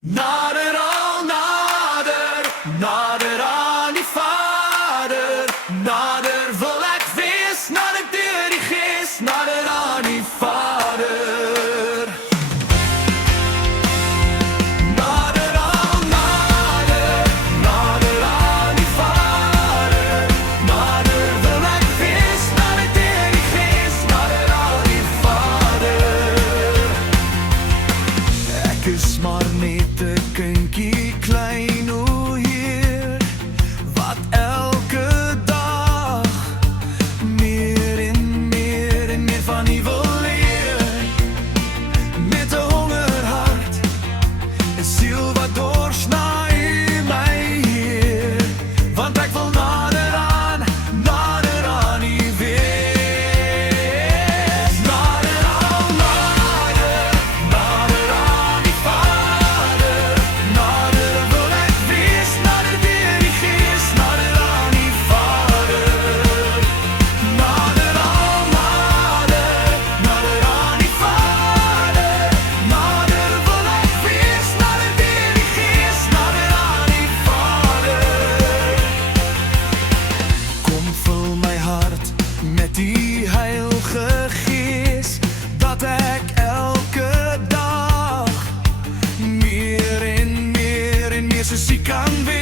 Nader al nader, nader aan die Vader. Nader wil ek wees, nader deur die Gees, nader aan die Vader. Nader al nader, nader aan die Vader. Nader wil ek wees, nader deur die Gees, nader aan die Vader. Ek is maar net 'n kindjie klein o Heer, wat elke dag meer en meer en meer van U wil leer. Met 'n hongerhart, 'n siel wat dors na U, my Heer. Want ek wil nader aan U wees. Nader al nader, nader aan die Vader. Nader wil ek wees, nader deur die Gees, nader aan die Vader. Nader al nader, nader aan die Vader. Nader wil ek wees, nader deur die Gees, nader aan die Vader. Kom vul my hart met die Heilige Gees, dat ek elke dag meer en meer soos U kan wees.